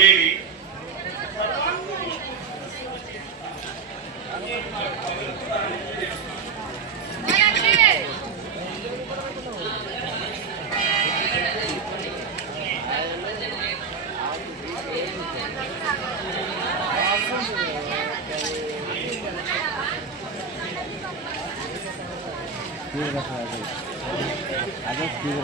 Jamie. ঠিক আছে আগে আগে ঠিক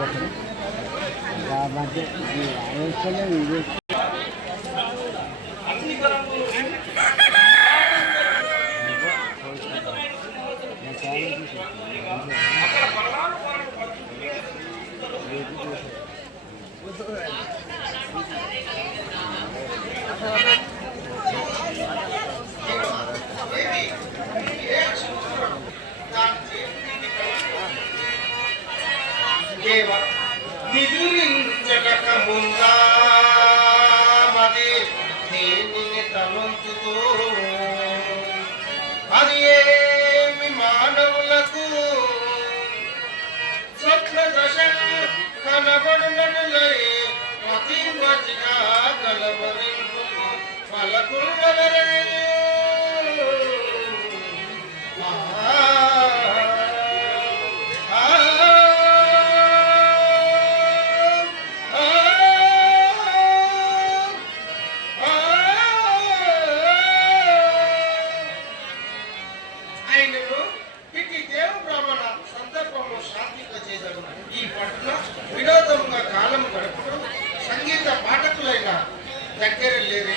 వినోదంగా కాలం గడుపుతూ సంగీత పాఠకులైన దగ్గర లేని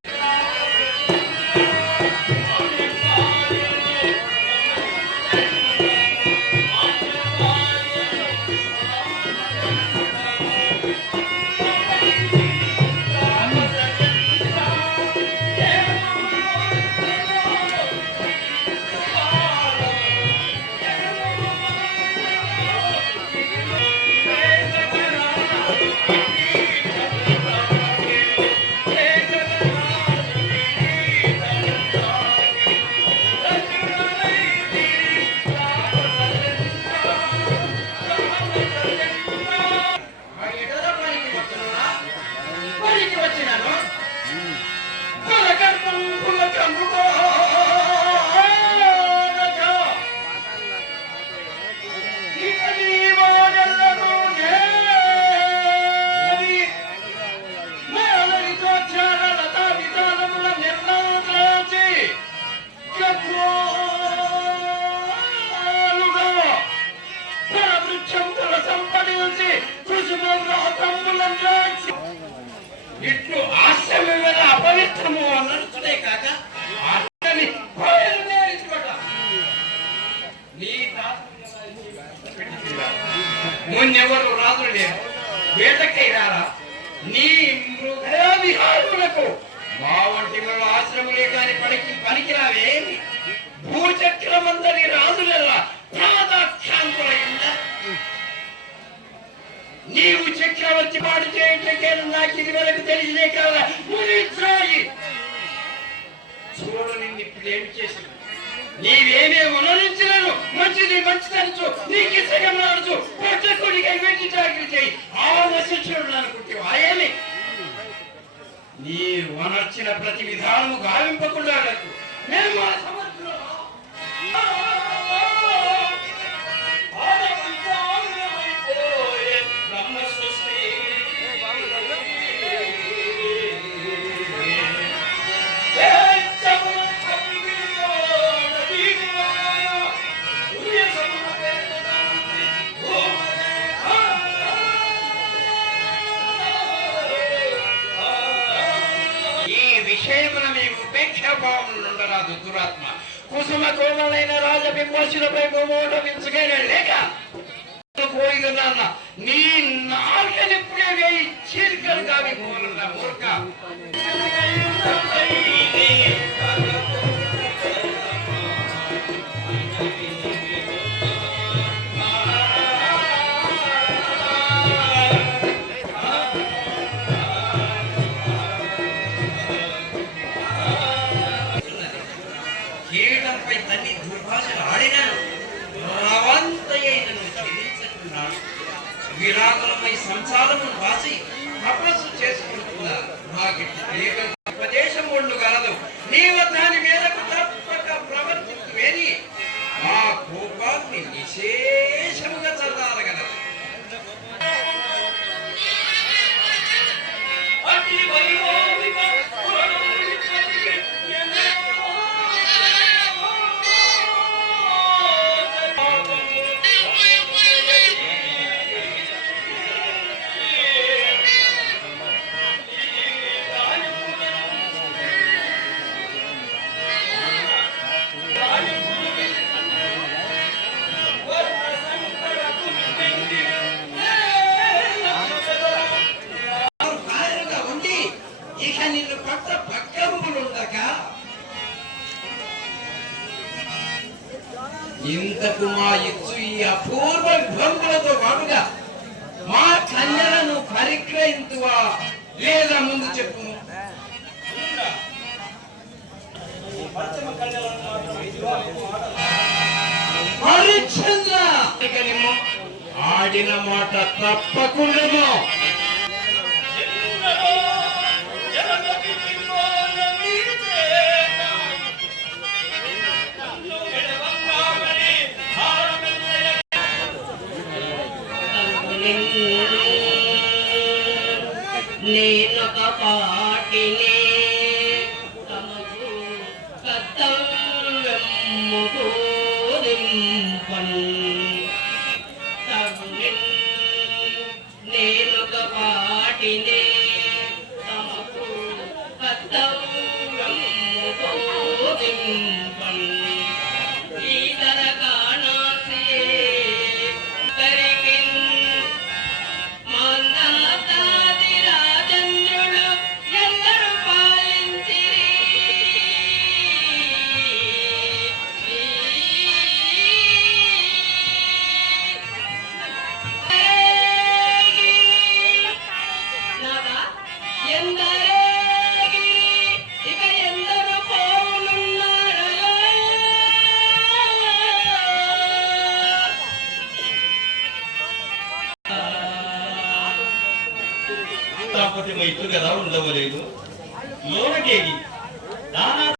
ఇట్లు ఆశ్రమమైన అపవిత్రము నడుచునే కాక అతని మున్నెవరు రాదు లేరు. వేటకై రారా నీ మృగ విహారములకు మా వంటి మన ఆశ్రములే కాని పనికి పనికిరావేమి భూచక్రమందరి రాజులెల్లా ప్రాదాక్షాంతులైందా నీవు చక్రవర్తి పాడు చేయటం నాకు ఇది వరకు తెలియదే కాదా చూడు ఇప్పుడు ఏం చేసి నీవేమే ఉల్లంఘించలేను మంచిది మంచి తరచు నీకు ఇష్టంగా మారచు పట్టకుడిగా వెళ్ళి జాగ్రత్త చేయి. ఆ నశించుడు అనుకుంటావు. ఆయనే. నీ వనర్చిన ప్రతి విధానము గావింపకుండా మేము ఉపేక్షాభావములు దురాత్మ. కుసుమ కోమలైన రాజబింబాసులపై గోమోటమించగైన లేక పోయిదన్న నీ నాలుకనిప్పుడే వేయి చీలికలు కావి మూర్ఖ. సంసారమును రాసి తపస్సు చేసుకుంటున్నా నాకిట్టి లేక ఉపదేశం ఒళ్ళు కలదు నీవ దాని ఇంతకు మా ఇచ్చు ఈ అపూర్వ విభంగులతో పాటుగా మా కన్యలను పరిగ్రహించువా లేదా ముందు చెప్పు. ఆడిన మాట తప్పకుండా నేనొక పాటినే తమకు కర్తవ్యము బోధింపన్ తరుణిన్ పాటినే తమకు ఉండవలేదు లోనకేగి దానా